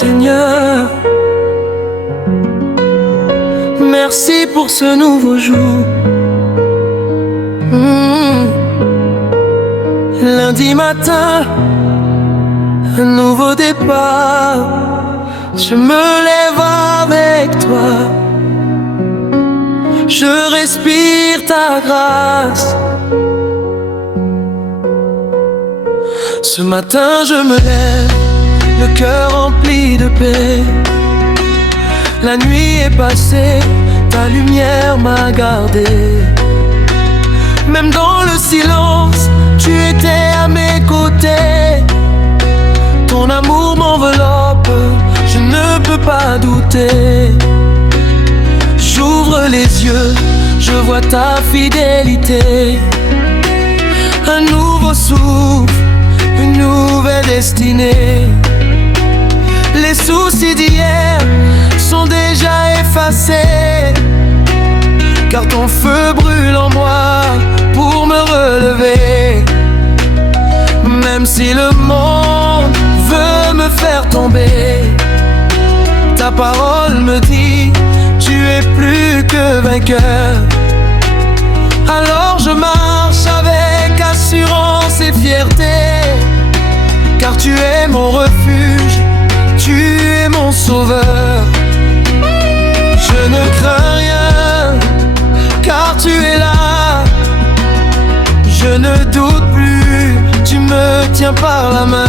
Seigneur. Merci pour ce nouveau jour. Lundi matin, un nouveau départ. Je me lève avec toi. Je respire ta grâce. Ce matin je me lève, le cœur rempli de paix. La nuit est passée, ta lumière m'a gardé. Même dans le silence, tu étais à mes côtés. Ton amour m'enveloppe, je ne peux pas douter. J'ouvre les yeux, je vois ta fidélité. Un nouveau souffle, une nouvelle destinée. Les soucis d'hier sont déjà effacés, car ton feu brûle en moi pour me relever. Même si le monde veut me faire tomber, ta parole me dit, tu es plus que vainqueur. Alors je marche avec assurance et fierté, car tu es mon refuge, tu es mon sauveur. Je ne crains rien, car tu es là. Je ne doute plus, tu me tiens par la main.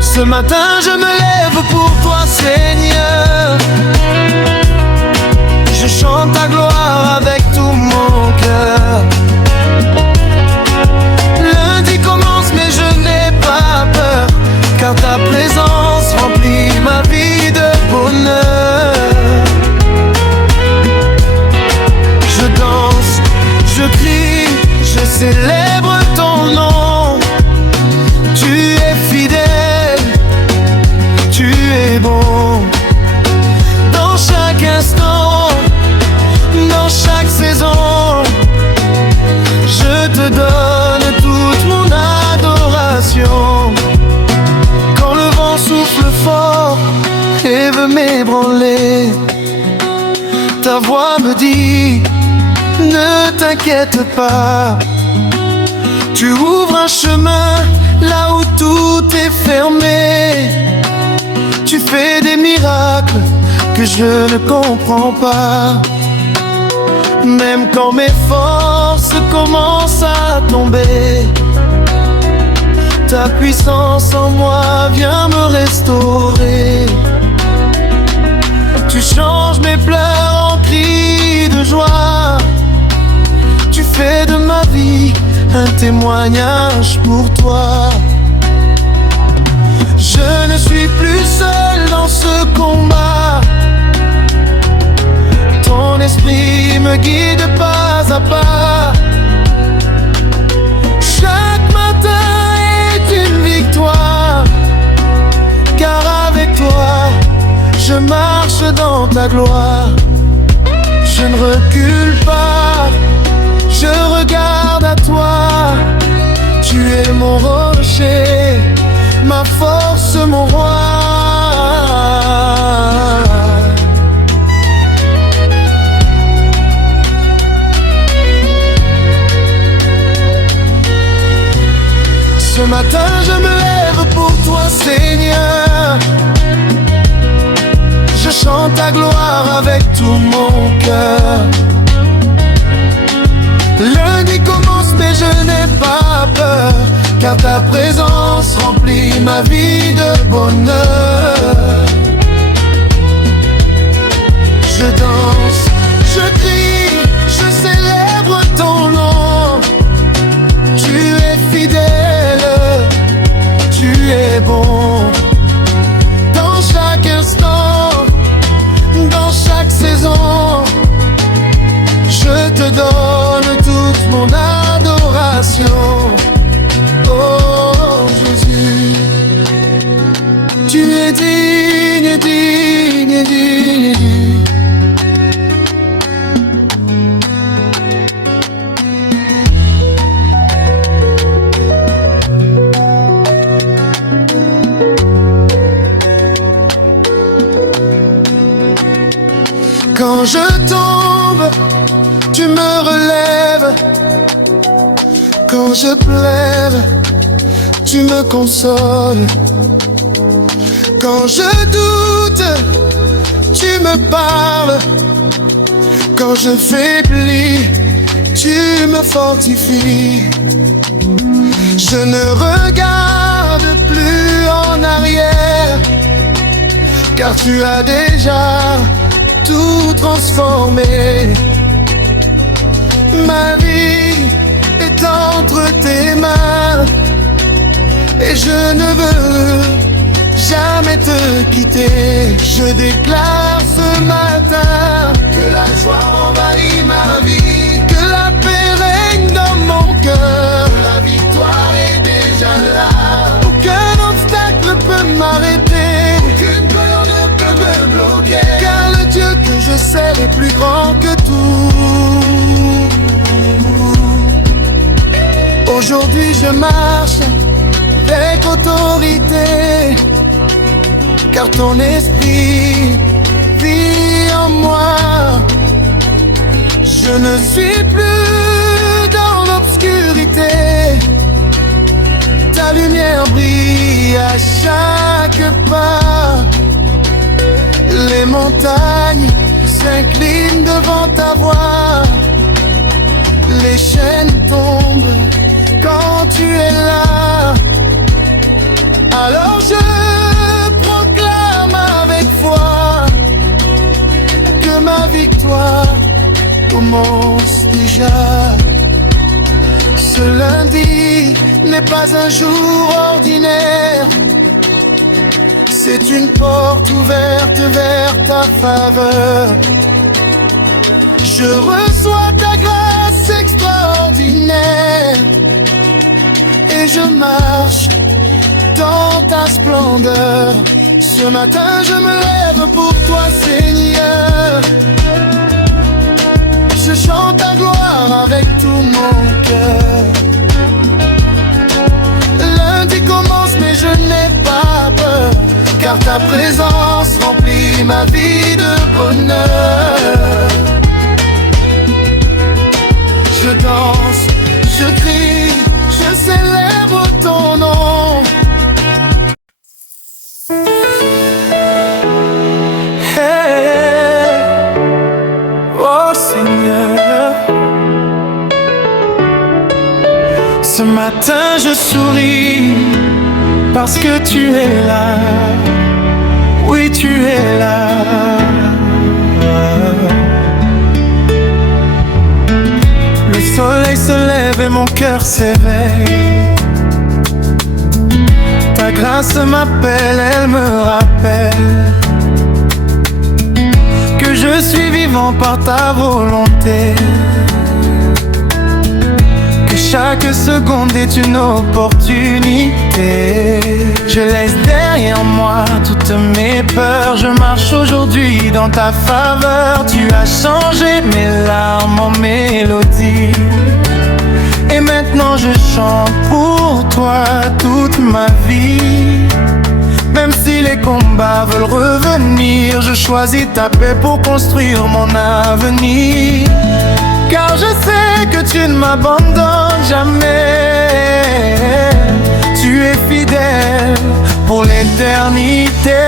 Ce matin je me lève pour toi, Seigneur. Je chante ta gloire avec tout mon cœur. Lundi commence mais je n'ai pas peur, car ta présence remplit ma vie de bonheur. Je danse, je crie, je célèbre ton nom. Tu es fidèle, tu es bon. Dans chaque instant, dans chaque saison, je te donne toute mon adoration. Quand le vent souffle fort et veut m'ébranler, ta voix me dit, ne t'inquiète pas. Tu ouvres un chemin là où tout est fermé. Tu fais des miracles que je ne comprends pas. Même quand mes forces commencent à tomber, ta puissance en moi vient me restaurer. Tu changes mes pleurs en cris de joie. Tu fais de ma vie un témoignage pour toi. Je ne suis plus seul dans ce combat. Ton esprit me guide pas à pas. Chaque matin est une victoire, car avec toi, je marche dans ta gloire. Je ne recule pas, je regarde à toi. Tu es mon rocher, ma force, mon roi. Ce matin je me lève pour toi, Seigneur. Je chante ta gloire avec tout mon cœur. Lundi commence mais je n'ai pas peur, car ta présence remplit ma vie de bonheur. Je danse, je crie, je célèbre ton nom. Tu es fidèle, tu es bon. Dans chaque instant, dans chaque saison, je te donne toute mon adoration. Oh Jésus, tu es digne, digne, digne, digne. Quand je tombe, tu me relèves. Quand je pleure, tu me consoles. Quand je doute, tu me parles. Quand je faiblis, tu me fortifies. Je ne regarde plus en arrière, car tu as déjà tout transformé. Ma vie est entre tes mains, et je ne veux jamais te quitter. Je déclare ce matin que la joie envahit ma vie, que la paix règne dans mon cœur, que la victoire est déjà là. Aucun obstacle peut m'arrêter, aucune peur ne peut me bloquer, car le Dieu que je sers est plus grand que tout. Aujourd'hui je marche avec autorité, car ton esprit vit en moi. Je ne suis plus dans l'obscurité, ta lumière brille à chaque pas. Les montagnes s'inclinent devant ta voix, les chaînes tombent quand tu es là. Alors je proclame avec foi que ma victoire commence déjà. Ce lundi n'est pas un jour ordinaire, c'est une porte ouverte vers ta faveur. Je reçois ta grâce extraordinaire, et je marche dans ta splendeur. Ce matin je me lève pour toi, Seigneur. Je chante ta gloire avec tout mon cœur. Lundi commence mais je n'ai pas peur, car ta présence remplit ma vie de bonheur. Je danse, je crie, je célèbre ton nom. Hey, oh Seigneur, ce matin je souris parce que tu es là. Oui, tu es là. Le soleil se lève et mon cœur s'éveille. Ta grâce m'appelle, elle me rappelle que je suis vivant par ta volonté, que chaque seconde est une opportunité. Je laisse derrière moi toutes mes peurs, je marche aujourd'hui dans ta faveur. Tu as changé mes larmes en mélodie, et maintenant je chante pour toi toute ma vie. Même si les combats veulent revenir, je choisis ta paix pour construire mon avenir. Car je sais que tu ne m'abandonnes jamais, tu es fidèle pour l'éternité.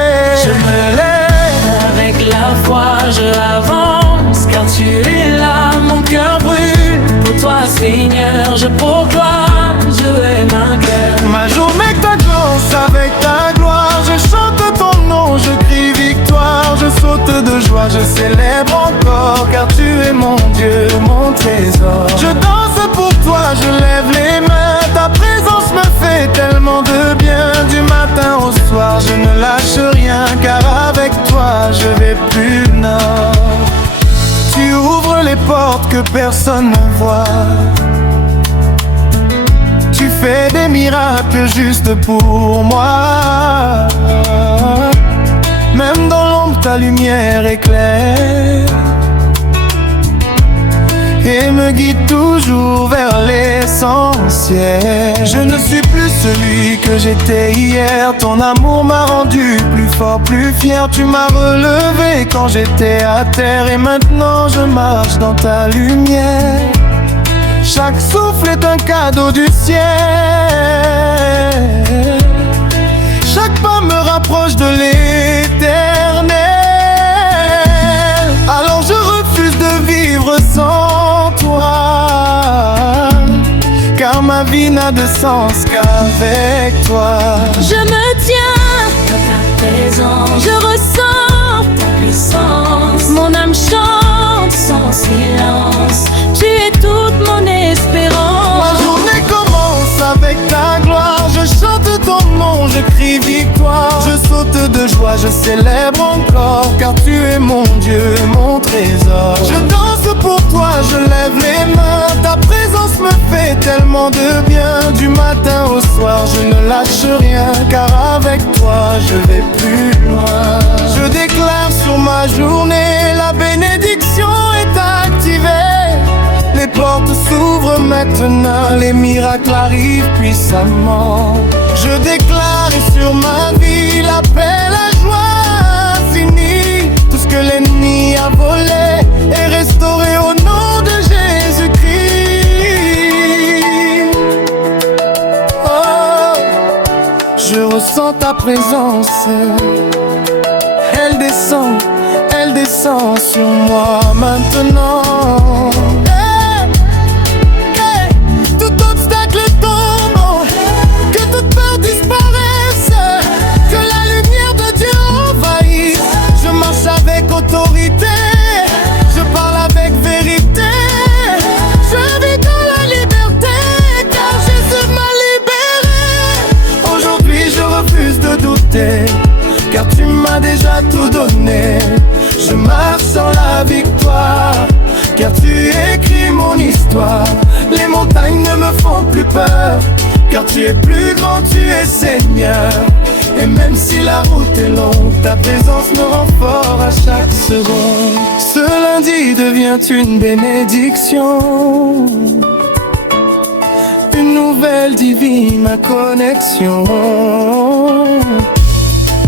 Je me lève avec la foi, je avance, car tu es là, mon cœur brûle. Pour toi Seigneur, je proclame, je vais vainqueur. Ma journée commence avec ta gloire, je chante ton nom, je crie victoire. Je saute de joie, je célèbre encore, car tu es mon Dieu, mon trésor. Je danse pour toi, je lève les mains, ta présence me fait tellement de bien. Du matin au soir, je ne lâche rien, car avec toi je vais plus nord. Tu ouvres les portes que personne ne voit, tu fais des miracles juste pour moi. Même dans l'ombre ta lumière éclaire et me guide toujours vers l'essentiel. ciel. Je ne suis plus celui que j'étais hier. Ton amour m'a rendu plus fort, plus fier. Tu m'as relevé quand j'étais à terre. Et maintenant je marche dans ta lumière. Chaque souffle est un cadeau du ciel. Chaque pas me rapproche de l'éternel. Alors je refuse de vivre sans toi, car ma vie n'a de sens qu'avec toi. Je me tiens dans ta présence, je ressens ta puissance. Mon âme chante sans silence, tu es toute mon espérance. Ma journée commence avec ta gloire. Je chante ton nom, je crie victoire. Je saute de joie, je célèbre encore, car tu es mon Dieu, mon trésor. Je danse pour toi, je lève les mains. Ta présence me fait tellement de bien. Du matin au soir, je ne lâche rien, car avec toi, je vais plus loin. Je déclare sur ma journée, la bénédiction est activée. Les portes s'ouvrent maintenant, les miracles arrivent puissamment. Je déclare sur ma vie la paix, la joie infinie. Tout ce que l'ennemi a volé est restauré au nom de Jésus-Christ. Oh, je ressens ta présence. Elle descend sur moi maintenant. Autorité, je parle avec vérité. Je vis dans la liberté, car Jésus m'a libéré. Aujourd'hui je refuse de douter, car tu m'as déjà tout donné. Je marche dans la victoire, car tu écris mon histoire. Les montagnes ne me font plus peur, car tu es plus grand, tu es Seigneur. Et même si la route est longue, ta présence me rend fort à chaque seconde. Ce lundi devient une bénédiction, une nouvelle divine, ma connexion.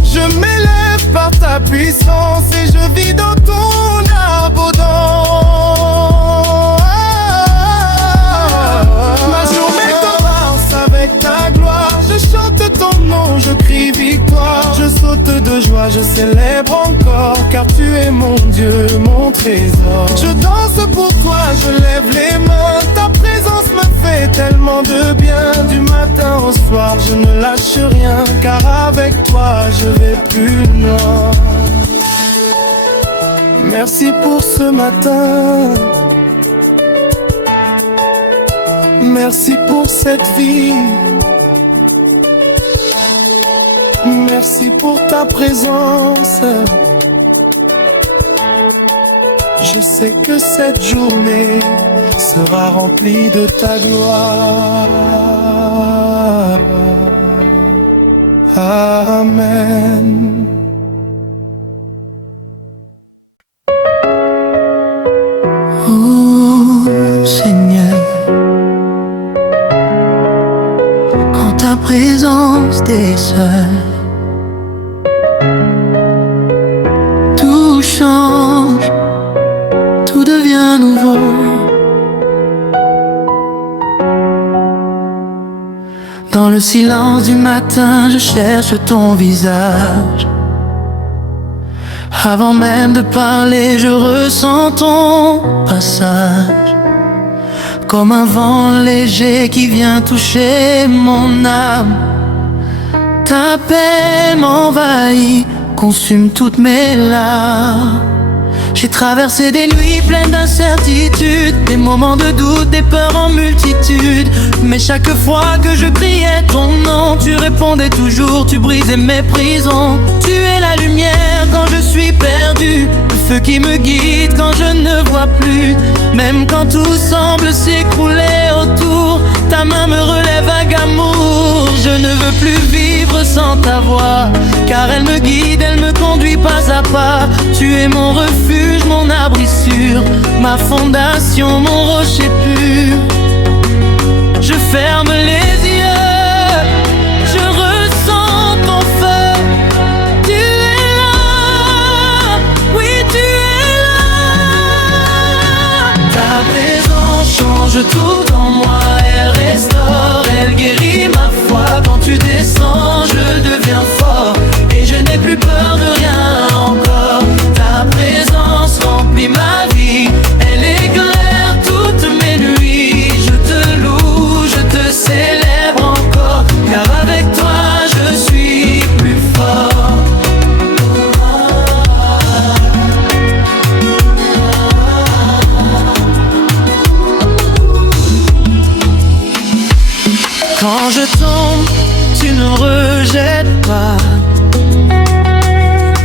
Je m'élève par ta puissance et je vis dans ton abondance. Ma journée commence avec ta gloire. Je chante ton nom, je crie victoire. Je saute de joie, je célèbre encore, car tu es mon Dieu, mon trésor. Je danse pour toi, je lève les mains. Ta présence me fait tellement de bien. Du matin au soir, je ne lâche rien, car avec toi, je vais plus loin. Merci pour ce matin. Merci pour cette vie. Merci pour ta présence. Je sais que cette journée sera remplie de ta gloire. Amen. Oh Seigneur, en ta présence déçoit, tout change, tout devient nouveau. Dans le silence du matin, je cherche ton visage. Avant même de parler, je ressens ton passage, comme un vent léger qui vient toucher mon âme. Ta paix m'envahit, consume toutes mes larmes. J'ai traversé des nuits pleines d'incertitudes, des moments de doute, des peurs en multitude. Mais chaque fois que je criais ton nom, tu répondais toujours, tu brisais mes prisons. Tu es la lumière quand je suis perdu, le feu qui me guide quand je ne vois plus. Même quand tout semble s'écrouler autour, ta main me relève avec amour. Je ne veux plus vivre sans ta voix, car elle me guide, elle me conduit pas à pas. Tu es mon refuge, mon abri sûr, ma fondation, mon rocher pur. je ferme les yeux, je ressens ton feu. Tu es là, oui tu es là. Ta présence change tout en moi, elle restaure, elle guérit ma foi. Quand tu descends, je deviens fort et je n'ai plus peur de rien encore. Ta présence remplit ma vie, elle éclaire toutes mes nuits. Je te loue, je te célèbre encore, car avec toi je suis plus fort. Quand je tombe, tu ne rejettes pas.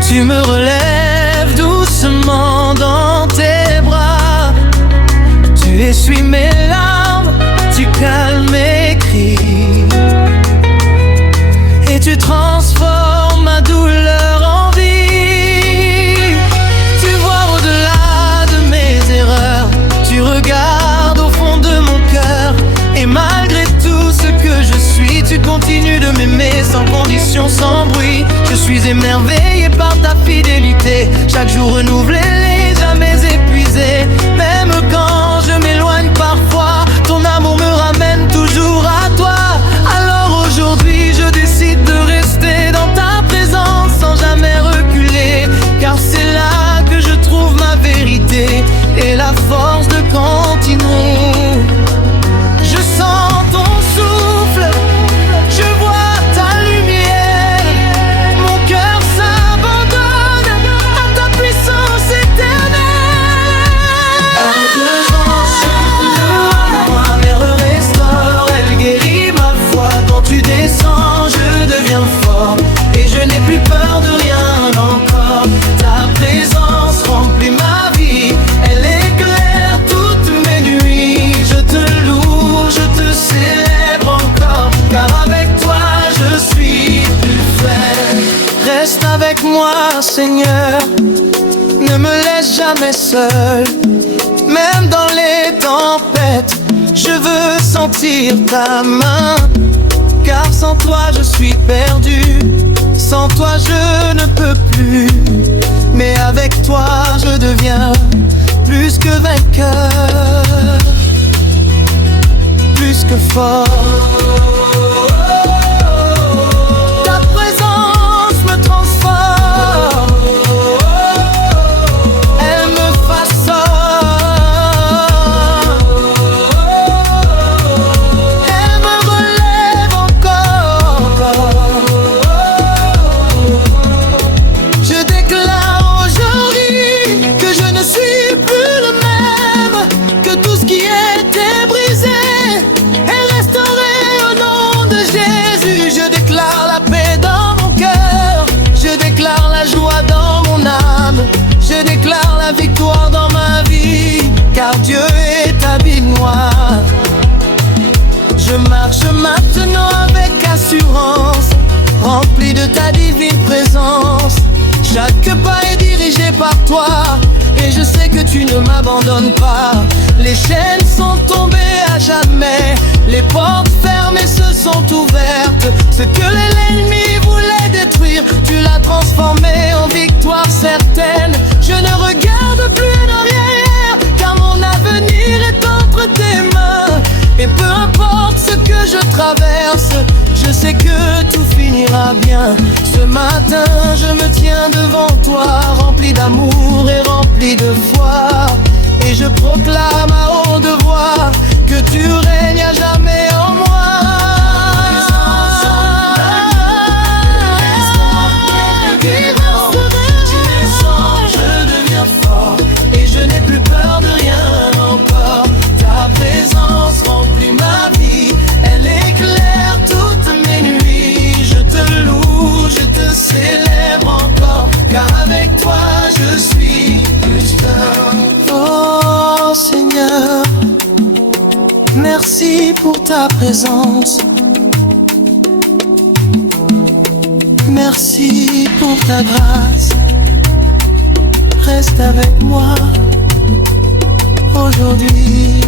Tu me relèves doucement dans tes bras. Tu essuies mes larmes, tu calmes mes cris. Et tu transformes ma douleur en vie. Tu vois au-delà de mes erreurs, tu regardes au fond de mon cœur. Et malgré tout ce que je suis, tu continues de m'aimer sans condition, sans bruit. Je suis émerveillé par ta fidélité, chaque jour renouvelé, jamais épuisé. Même quand je m'éloigne parfois, ton amour me ramène toujours à toi. Alors aujourd'hui je décide de rester dans ta présence sans jamais reculer, car c'est là que je trouve ma vérité et la force de continuer. Je sens ton souffle, je vois ta lumière. Mon cœur s'abandonne à ta puissance éternelle. Ta présence change moi, elle restaure, elle guérit ma foi. Quand tu descends, je deviens fort et je n'ai plus peur de rien encore. Ta présence remplit ma vie, elle éclaire toutes mes nuits. Je te loue, je te célèbre encore, car avec toi je suis plus faible. Reste avec moi, Seigneur, ne me laisse jamais seul. Même dans les tempêtes, je veux sentir ta main, car sans toi je suis perdu, sans toi je ne peux plus. Mais avec toi je deviens plus que vainqueur, plus que fort. Ta présence me transforme, elle me façonne, elle me relève encore. Je déclare aujourd'hui que je ne suis plus le même, que tout ce qui était brisé est restauré au nom de Jésus. Je déclare la paix dans mon cœur, je déclare la joie dans mon âme, je déclare la victoire dans ma vie, car Dieu établit moi. Je marche maintenant avec assurance, rempli de ta divine présence. Chaque pas est dirigé par toi, et je sais que tu ne m'abandonnes pas. Les chaînes sont tombées à jamais, les portes fermées se sont ouvertes. Ce que l'ennemi voulait détruire, tu l'as transformé en victoire certaine. Je ne regarde plus en arrière, car mon avenir est entre tes mains. Et peu importe ce que je traverse, je sais que tout finira bien. Ce matin je me tiens devant toi, rempli d'amour et rempli de foi. Et je proclame à haute voix que tu règnes à jamais en moi. Tu descends, je deviens fort et je n'ai plus peur de rien encore. Ta présence remplit ma vie, elle éclaire toutes mes nuits. Je te loue, je te célèbre encore, car avec toi je suis plus fort. Oh Seigneur, merci pour ta présence. Merci pour ta grâce. Reste avec moi aujourd'hui.